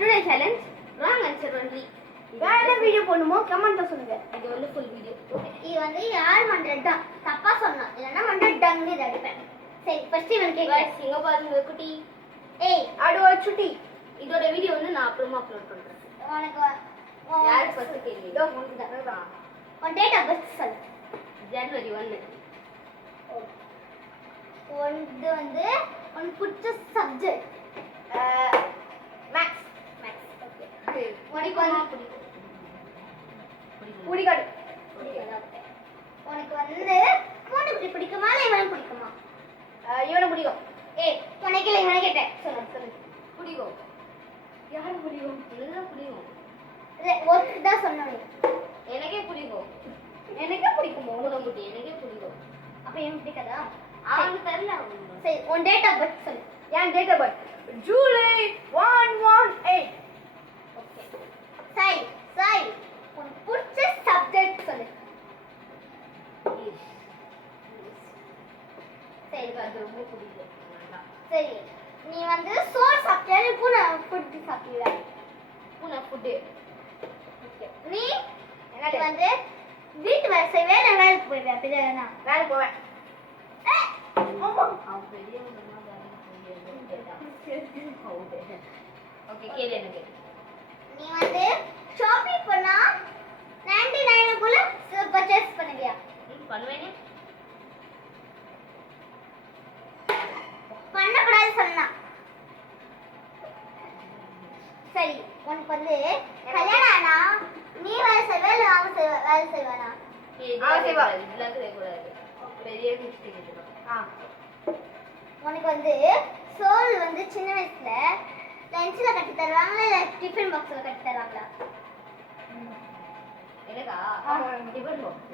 Today challenge wrong answer only. வேற என்ன video பண்ணுமோ கமெண்ட்ல சொல்லுங்க. இது வந்து ஃபுல் வீடியோ. இது வந்து யார் 100 தான் தப்பா சொன்னா இல்லனா 100 டங்னு அடிப்பேன். சரி ஃபர்ஸ்ட் இவன் கேக்குறேன். இங்க பாருங்க குட்டி. ஏய் அடுவா சுட்டி. இதோட வீடியோ வந்து நான் அப்புறமா அப்லோட் பண்றேன். உனக்கு யார் ஃபர்ஸ்ட் கேள்வி? இதோ உங்களுக்கு தான். உன் டேட் ஆஃப் பர்த் சொல்லு. ஜனவரி 1. இது வந்து உனக்கு பிடிச்ச சப்ஜெக்ட் மேத்ஸ். ஓகே. உனக்கு வந்து புடிக்காது. உனக்கு வந்து பூனை பிடிக்குமா இல்ல இவனை பிடிக்குமா? இவனை பிடிக்கும். ஏய் உனக்கு இல்ல இவனை கேட்டேன். சொல்லு. பிடிக்கும். யாரு பிடிக்கும்? எல்லாம் பிடிக்கும். இல்ல ஒருத்தர் தான் சொன்னேன். எனக்கே பிடிக்கும். எனக்கே பிடிக்கும். உனக்கு எனக்கே பிடிக்கும். அப்ப ஏன் பிடிக்காதா? அவனுக்கு தெரியல. சரி உன் டேட் ஆஃப் பர்த் சொல்லு. என் date of birth July 118. Okay. சரி உனக்கு பிடிச்ச சப்ஜெக்ட் சொல்லு. சரி அது ரொம்ப பிடிக்கும். சரி நீ வந்து சோறு சாப்பிட்டியா பூனை ஃபுட் சாப்பிட்டியா? பூனை ஃபுட்டு. நீ எனக்கு வந்து வீட்டு வேலை செய்வேன் நான் வேலைக்கு போயிடுவேன். அப்படிதானா? வேலைக்கு போவேன். ஓகே கேளு எனக்கு. நீ வந்து ஷாப்பிங் பண்ணா 99 குள்ள பர்ச்சேஸ் பண்ணுவியா? பண்ணுவேனே. பண்ணக்கூடாது சொன்னா. சரி உனக்கு வந்து கல்யாணம் ஆனா நீ வேலை செய்வே இல்ல அவன் வேலை செய்வானா? அவன் செய்வா. இதெல்லாம் செய்யக்கூடாது. பெரிய மிஸ்டேக் இதுதான். உனக்கு வந்து சோறு வந்து சின்ன வயசுல லஞ்ச்ல கட்டி தருவாங்களா இல்ல டிஃபன் பாக்ஸ்ல கட்டி தருவாங்களா? எனக்கா? Tiffin box.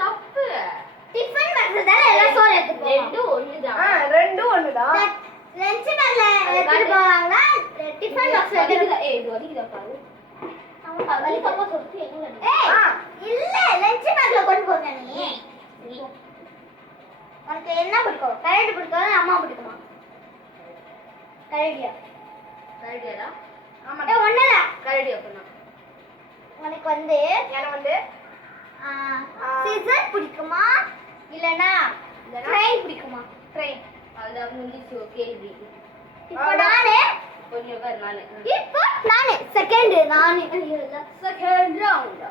தப்பு. டிஃபன் பாக்ஸ்ல தான் எல்லாம் சோறு எடுத்து போவாங்க. ரெண்டும் ஒண்ணுதான். லஞ்ச் பேக்ல எடுத்து போவாங்களா டிஃபன் பாக்ஸ்ல எடுத்து? இது வலிக்குதா பாரு. வலி தப்பா சொல்லிட்டு எங்க? இல்ல லஞ்ச் பேக்ல கொண்டு போங்க நீ. உனக்கு என்ன பிடிக்கும்? கரண்ட் பிடிக்குமா அம்மா பிடிக்குமா? கரடியா? கரடியாடா? ஆமாடா. ஒண்ணடா. கரடியா பண்ணா. உனக்கு வந்து எனக்கு வந்து சீசர் பிடிக்குமா இல்லனா ட்ரெயின் பிடிக்குமா? ட்ரெயின். அத முடிச்சு கேள்வி. இப்போ நானே கொஞ்சம் பேர் நானே. இப்போ நானே செகண்ட் நானே. Second round.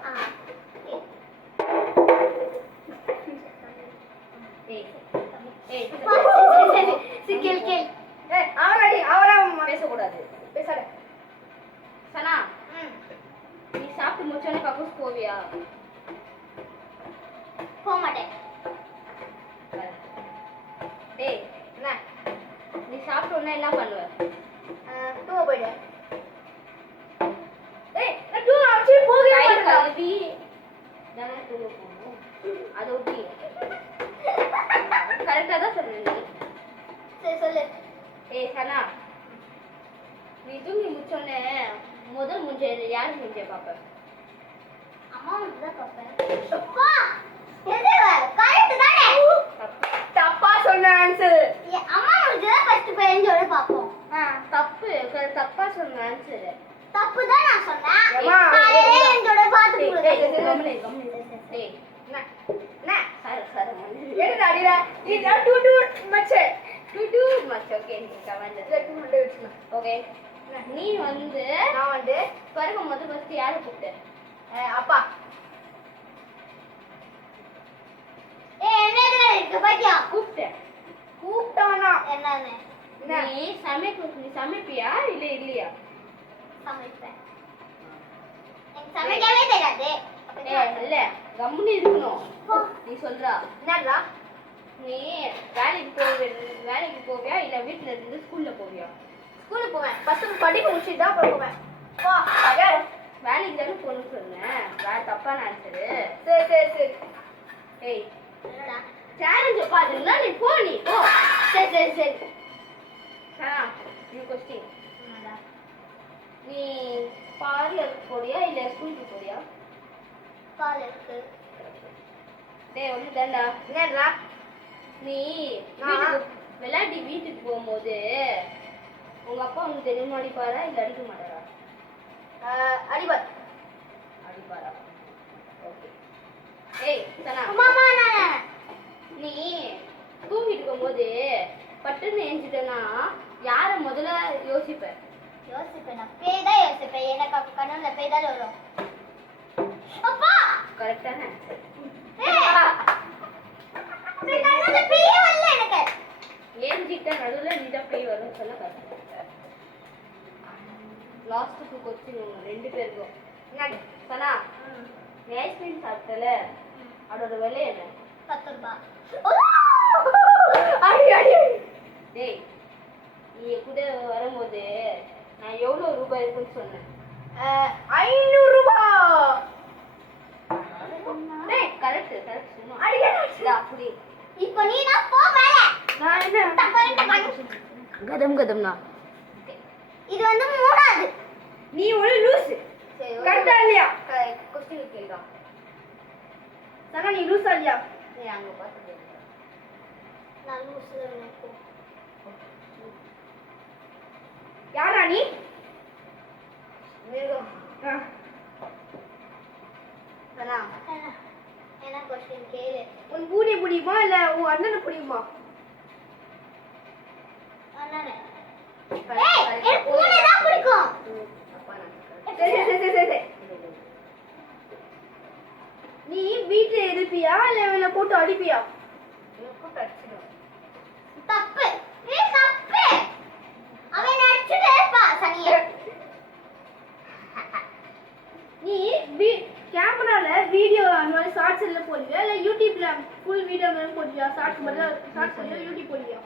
பேசக்கூடாது. பேசாத. சனா நீ சாப்பிட்டு முடிச்சோடனே கக்கூஸ் போவியா? போக மாட்டேன். டேய் என்ன நீ சாப்பிட்ட உடனே என்ன பண்ணுவ? தூங்க போயிடுவேன். டேய் நான் தூங்க ஆச்சு போகவே கழுவி தானே தூங்க போகணும். அதை ஒட்டி கரெக்டாக தான் சொன்னேன் நீ. சரி சொல்லு. ஏய் சனா நீ தூங்கி முடிச்சோடனே முதல் மூஞ்ச யார் மூஞ்ச பாப்ப? அம்மா வந்து தான் பாப்பேன். அப்பா எது கரெக்ட் தானே? தப்பா சொன்ன ஆன்சர். அம்மா வந்து தான் ஃபர்ஸ்ட் பேஞ்சோட பாப்போம். தப்பு தப்பா சொன்ன ஆன்சர். தப்பு தான் நான் சொன்னேன். காலையில என்னோட பாத்து போடு. டேய் என்ன சார் எடுடா அடிடா. நீ டூ மச் ஓகே நீ கவர்ல 200 வெச்சுமா. ஓகே நீ வந்து நான் வந்து பிறக்கும் போது ஃபர்ஸ்ட் யாரை கூப்பிட்டேன்? அப்பா. என்னது இருக்கு பாத்தியா? கூப்பிட்டானா என்னன்னு? நீ சமைப்பியா இல்லையா? சமைப்பேன். எனக்கு சமைக்கவே தெரியாது. இல்ல கம்முன்னு இருக்கணும். நீ சொல்றா என்னடா? நீ வேலைக்கு போவியா இல்ல வீட்ல இருந்து ஸ்கூல்ல போவியா? ஸ்கூலுக்கு போவேன். ஃபர்ஸ்ட் படிப்பு முடிச்சிட்டு தான் போவேன். வேலைக்கு தானே போகணும்னு சொன்னேன். வேற தப்பான ஆன்சரு. சரி ஏய் என்னடா? சேலஞ்ச பாத்துனா நீ போ. சரி சரா நீ கொஸ்டின். என்னடா? நீ பார்லர் போறியா இல்ல ஸ்கூலுக்கு போறியா? காலேஜ்க்கு. டேய் ஒண்ணு தான்டா. என்னடா? நீ விளையாடி வீட்டுக்கு போகும்போது உங்க அப்பா உனக்கு தெரியுமா அடிப்பாரா இல்ல அடிக்க மாட்டாரா? அடிபார். அடிப்பாரா? ஓகே. ஏய் சனா, மாமா நீ தூங்கிட்டு இருக்கும்போது பட்டுன்னு எஞ்சிட்டேன்னா யார முதல்ல யோசிப்ப? யோசிப்பேன், நான் பேய் தான் யோசிப்பேன். எனக்கு கண்ணூர்ல பேய் தான் வரும். அப்பா கரெக்டான கண்ணூர்ல பேய் வரல எனக்கு. ஏஞ்சிட்ட நடுவில் நீ தான் பேய் வரும்னு சொல்ல கரெக்ட். லாஸ்ட்டுக்கு கொஸ்டின் உங்க 2 பேருக்கும். என்னடி சனா, நீ ஐஸ்கிரீம் சாப்பிட்டல, அதோட விலை என்ன? 10 ரூபாய். அடி அடி. டேய், நீ கூட வரும்போது நான் எவ்வளவு ரூபாய் இருக்குன்னு சொன்னேன்? 500 ரூபாய். டேய் கரெக்ட் கரெக்ட் சொன்னா. அடி அப்படி. இப்போ நீ நான் போ மேல. நான் என்ன கதம் கதம்னா? இது வந்து 3வது. நீ ஒரு லூஸ். கரெக்டா இல்லையா? கொஸ்டின் கேளுடா. சனா நீ லூஸா இல்லையா? நீ அங்க பாத்து கேளு. நான் லூஸ் எனக்கு. யாரா நீ? மிருகம். சனா, என்ன கொஸ்டின் கேளு. உன் பூனை பிடிக்குமா இல்ல உன் அண்ணனை பிடிக்குமா? அண்ணனே. ஏய் எனக்கு பூனை தான் பிடிக்கும். சரி சரி சரி சரி. நீ வீட்டுல இருப்பியா இல்ல இவனை போட்டு அடிப்பியா? போட்டு அடிச்சிடுவேன். தப்பு. ஏய் தப்பு. அவன் அடிச்சிட்டே இருப்பா சனியே. நீ கேமரால வீடியோ அந்த மாதிரி ஷார்ட்ஸ் எல்லாம் போடுவியா இல்ல யூடியூப்ல ஃபுல் வீடியோ மாதிரி போடுவியா? Shorts போடுவியா YouTube போடுவியா?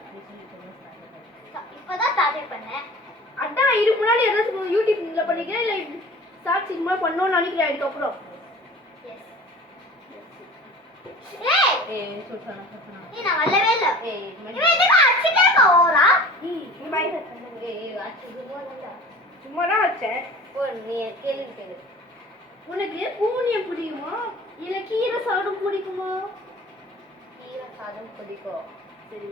இப்பதான் ஸ்டார்ட் பண்ணேன். அதான் இதுக்கு முன்னாடி ஏதாச்சும் யூடியூப்ல பண்ணிக்கிறேன் இல்ல ஷார்ட்ஸ் இது மாதிரி பண்ணணும்னு நினைக்கிறேன் இதுக்கப்புறம். ஏய் ஏய் சொல்றேன் நீ நான் வரவே இல்ல. ஏய் இவன் எதுக்கு அடிச்சிட்டே போறா? நீ பைய ஏய் அடிச்சு சும்மா தான் வச்சேன். ஓ நீ கேளு. உனக்கு பூனியம் பிடிக்குமா இல்ல கீரை சாதம் பிடிக்குமா? கீரை சாதம் பிடிக்கும். சரி.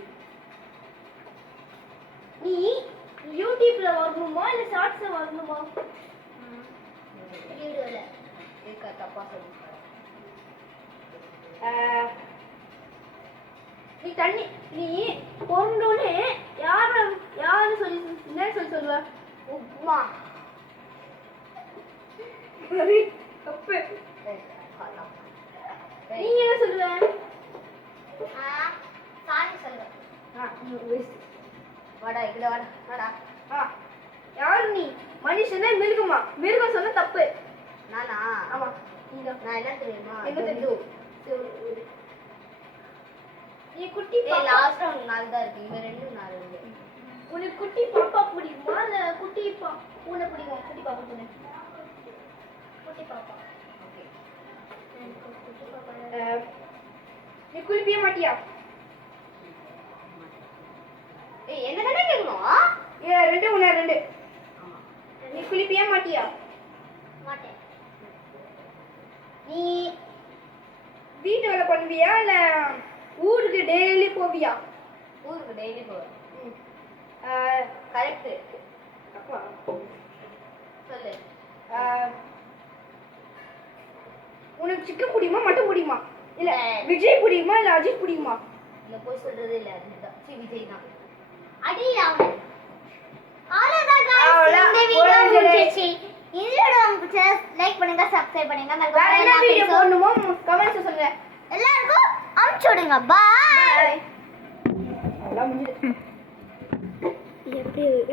நீ யூடியூப்ல வரணுமா இல்ல ஷார்ட்ஸ்ல வரணுமா? வீடியோல. ஏக்கா தப்பா சொல்லிட்டேன். நீ தண்ணி நீ பொருண்டோனே யாரு சொல்லி என்ன சொல்லி சொல்லுவ? உப்மா. சரி தப்பு. நீ என்ன சொல்லுவ? சாணி சொல்லுவேன். வாடா இதுல வாடா. யாரு நீ? மனுஷனே மிருகமா? மிருகம் சொன்னா தப்பு. நானா? ஆமா. நான் என்ன தெரியுமா? என்ன தெரியும்? நீ குட்டி லாஸ்ட் ரவுண்ட் 4 தான் இருக்கு. இங்க 2 4 இருக்கு. உனக்கு குட்டி பாப்பா பிடிக்குமா இல்ல குட்டி பூனை பிடிக்குமா? குட்டி பாப்பா பூனை. குட்டி பாப்பா. ஓகே. குட்டி பாப்பா. நீ குளிப்பிய மாட்டியா? ஏய் என்ன தானே கேக்கணும்? ஏ 2 1 2. ஆமா. நீ குளிப்பிய மாட்டியா? மாட்டேன். நீ வீட்டு வேலை பண்ணுவியா இல்ல ஊருக்கு டெய்லி போவியா? ஊருக்கு டெய்லி போவேன். கரெக்ட். அப்பா சொல்லு. உனக்கு சிக்கன் பிடிக்குமா மட்டன் பிடிக்குமா இல்ல விஜய் பிடிக்குமா இல்ல அஜித் பிடிக்குமா? இல்ல போய் சொல்றது இல்ல அஜித் தான். விஜய் தான். அடி அவன். அவ்வளவுதான் गाइस. இந்த வீடியோ முடிஞ்சிச்சு. இந்த வீடியோ உங்களுக்கு லைக் பண்ணுங்க, சப்ஸ்கிரைப் பண்ணுங்க. வேற என்ன வீடியோ போடணுமோ கமெண்ட்ஸ் சொல்லுங்க. எல்லாருக்கும் அனுப்பிச்சு விடுங்க. பை.